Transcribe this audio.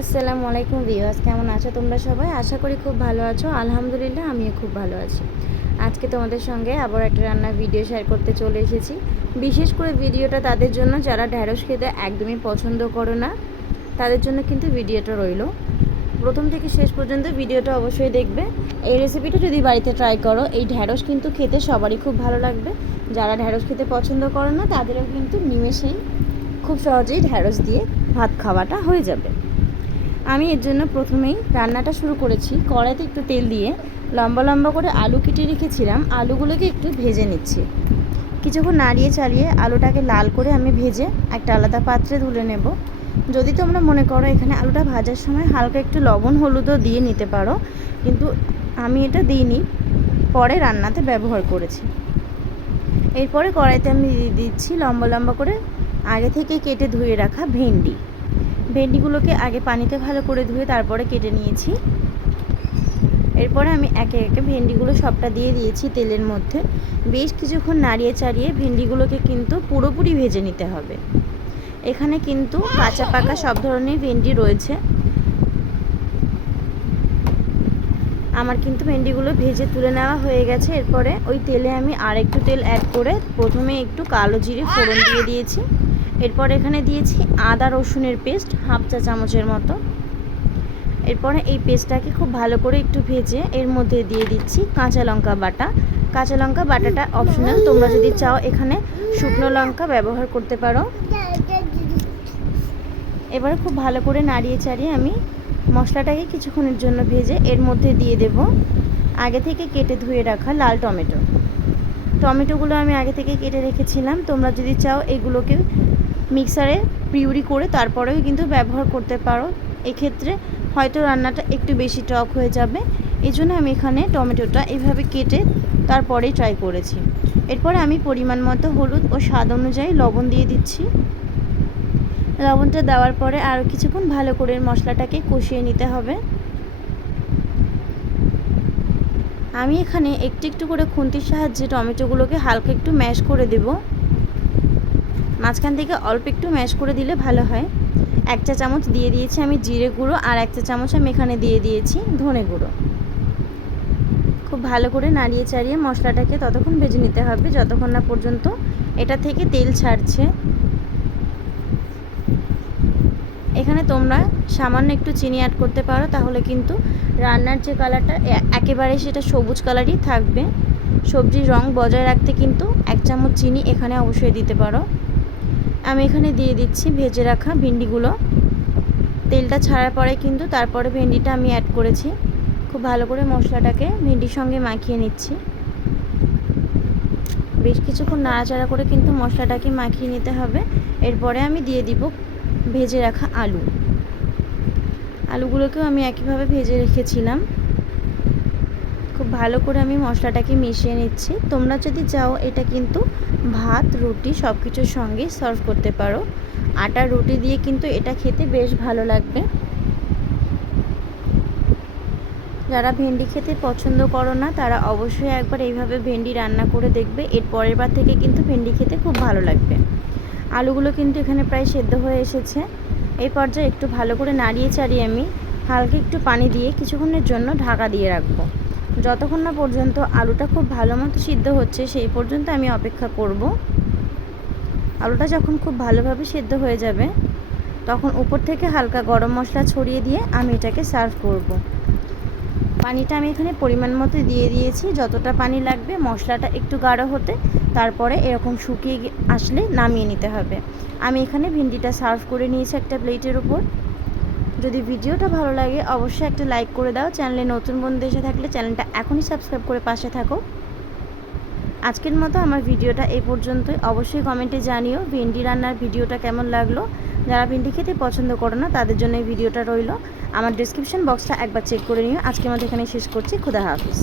আসসালামু আলাইকুম ভিউয়ার্স, কেমন আছো তোমরা সবাই? আশা করি খুব ভালো আছো। আলহামদুলিল্লাহ, আমিও খুব ভালো আছি। আজকে তোমাদের সঙ্গে আবার একটা রান্নার ভিডিও শেয়ার করতে চলে এসেছি। বিশেষ করে ভিডিওটা তাদের জন্য, যারা ঢ্যাঁড়স খেতে একদমই পছন্দ করো না, তাদের জন্য কিন্তু ভিডিওটা রইল। প্রথম থেকে শেষ পর্যন্ত ভিডিওটা অবশ্যই দেখবে। এই রেসিপিটা যদি বাড়িতে ট্রাই করো, এই ঢ্যাঁড়স কিন্তু খেতে সবারই খুব ভালো লাগবে। যারা ঢ্যাঁড়স খেতে পছন্দ করো না, তাদেরও কিন্তু নিমেষেই খুব সহজেই ঢ্যাঁড়স দিয়ে ভাত খাওয়াটা হয়ে যাবে। আমি এর জন্য প্রথমেই রান্নাটা শুরু করেছি। কড়াইতে একটু তেল দিয়ে লম্বা লম্বা করে আলু কেটে রেখেছিলাম। আলুগুলোকে একটু ভেজে নিচ্ছি। কিছুক্ষণ নাড়িয়ে চালিয়ে আলুটাকে লাল করে আমি ভেজে একটা আলাদা পাত্রে তুলে নেব। যদি তোমরা মনে করো এখানে আলুটা ভাজার সময় হালকা একটু লবণ, হলুদও দিয়ে নিতে পারো, কিন্তু আমি এটা দিইনি, পরে রান্নাতে ব্যবহার করেছি। এরপরে কড়াইতে আমি দিয়ে দিচ্ছি লম্বা লম্বা করে আগে থেকে কেটে ধুয়ে রাখা ভেন্ডি। ভেন্ডিগুলোকে আগে পানিতে ভালো করে ধুয়ে তারপরে কেটে নিয়েছি। এরপরে আমি একে একে ভেন্ডিগুলো সবটা দিয়ে দিয়েছি তেলের মধ্যে। বেশ কিছুক্ষণ নাড়িয়ে চাড়িয়ে ভেন্ডিগুলোকে কিন্তু পুরোপুরি ভেজে নিতে হবে। এখানে কিন্তু কাঁচা পাকা সব ধরনের ভেন্ডি রয়েছে। আমার কিন্তু ভেন্ডিগুলো ভেজে তুলে নেওয়া হয়ে গেছে। এরপরে ওই তেলে আমি আর একটু তেল অ্যাড করে প্রথমে একটু কালো জিরে ফোড়ন দিয়ে দিয়েছি। এরপর এখানে দিয়েছি আদা রসুনের পেস্ট, হাফ চা চামচের মতো। এরপরে এই পেস্টটাকে খুব ভালো করে একটু ভেজে এর মধ্যে দিয়ে দিচ্ছি কাঁচা লঙ্কা বাটা। কাঁচা লঙ্কা বাটাটা অপশনাল তোমরা যদি চাও এখানে শুকনো লঙ্কা ব্যবহার করতে পারো। এবারে খুব ভালো করে নাড়িয়ে চাড়িয়ে আমি মশলাটাকে কিছুক্ষণের জন্য ভেজে এর মধ্যে দিয়ে দেব। আগে থেকে কেটে ধুয়ে রাখা লাল টমেটো। টমেটোগুলো আমি আগে থেকে কেটে রেখেছিলাম, তোমরা যদি চাও এগুলোকে মিক্সারে পিউরি করে তারপরেও কিন্তু ব্যবহার করতে পারো। এক্ষেত্রে হয়তো রান্নাটা একটু বেশি টক হয়ে যাবে। এই জন্য আমি এখানে টমেটোটা এভাবে কেটে তারপরেই ট্রাই করেছি। এরপরে আমি পরিমাণ মতো হলুদ ও স্বাদ অনুযায়ী লবণ দিয়ে দিচ্ছি। লবণটা দেওয়ার পরে আরও কিছুক্ষণ ভালো করে মশলাটাকে কষিয়ে নিতে হবে। আমি এখানে একটু একটু করে খুন্তির সাহায্যে টমেটোগুলোকে হালকা একটু ম্যাশ করে দেব। মাঝখান থেকে অল্প একটু ম্যাশ করে দিলে ভালো হয়। এক চা চামচ দিয়ে দিয়েছি আমি জিরে গুঁড়ো আর এক চা চামচ আমি এখানে দিয়ে দিয়েছি ধনে গুঁড়ো। খুব ভালো করে নাড়িয়ে চাড়িয়ে মশলাটাকে ততক্ষণ ভেজে নিতে হবে, যতক্ষণ না পর্যন্ত এটা থেকে তেল ছাড়ছে। এখানে তোমরা সামান্য একটু চিনি অ্যাড করতে পারো, তাহলে কিন্তু রান্নার যে কালারটা একেবারে সেটা সবুজ কালারই থাকবে। সবজির রং বজায় রাখতে কিন্তু এক চামচ চিনি এখানে অবশ্যই দিতে পারো। আমি এখানে দিয়ে দিচ্ছি ভেজে রাখা ভিন্ডিগুলো। তেলটা ছাড়ার পরে কিন্তু তারপরে ভেন্ডিটা আমি অ্যাড করেছি। খুব ভালো করে মশলাটাকে ভেন্ডির সঙ্গে মাখিয়ে নিচ্ছি। বেশ কিছুক্ষণ নাড়াচাড়া করে কিন্তু মশলাটাকে মাখিয়ে নিতে হবে। এরপরে আমি দিয়ে দিব ভেজে রাখা আলু। আলুগুলোকেও আমি একইভাবে ভেজে রেখেছিলাম। খুব ভালো করে আমি মশলাটাকে মিশিয়ে নিচ্ছি। তোমরা যদি চাও এটা কিন্তু ভাত, রুটি সব কিছুর সঙ্গে সার্ভ করতে পারো। আটা, রুটি দিয়ে কিন্তু এটা খেতে বেশ ভালো লাগবে। যারা ভেন্ডি খেতে পছন্দ করো না, তারা অবশ্যই একবার এইভাবে ভেন্ডি রান্না করে দেখবে। এর পরের বার থেকে কিন্তু ভেন্ডি খেতে খুব ভালো লাগবে। আলুগুলো কিন্তু এখানে প্রায় সেদ্ধ হয়ে এসেছে। এই পর্যায়ে একটু ভালো করে নাড়িয়ে চাড়িয়ে আমি হালকা একটু পানি দিয়ে কিছুক্ষণের জন্য ঢাকা দিয়ে রাখব। যতক্ষণ না পর্যন্ত আলুটা খুব ভালো মতো সিদ্ধ হচ্ছে, সেই পর্যন্ত আমি অপেক্ষা করব। আলুটা যখন খুব ভালোভাবে সিদ্ধ হয়ে যাবে, তখন উপর থেকে হালকা গরম মশলা ছড়িয়ে দিয়ে আমি এটাকে সার্ভ করব। পানিটা আমি এখানে পরিমাণ মতো দিয়ে দিয়েছি, যতটা পানি লাগবে মশলাটা একটু গাঢ় হতে, তারপরে এরকম শুকিয়ে আসলে নামিয়ে নিতে হবে। আমি এখানে ভিন্ডিটা সার্ভ করে নিয়েছি একটা প্লেটের উপর। যদি ভিডিওটা ভালো লাগে, অবশ্যই একটা লাইক করে দাও। চ্যানেলে নতুন বন্ধু এসে থাকলে চ্যানেলটা এখনই সাবস্ক্রাইব করে পাশে থাকো। আজকের মতো আমার ভিডিওটা এই পর্যন্তই। অবশ্যই কমেন্টে জানিও ভেন্ডি রান্নার ভিডিওটা কেমন লাগল। যারা ভিন্ডি খেতে পছন্দ করো না, তাদের জন্য এই ভিডিওটা রইল। আমার ডিসক্রিপশন বক্সটা একবার চেক করে নিও। আজকের মতো এখানে শেষ করছি। খুদা হাফিজ।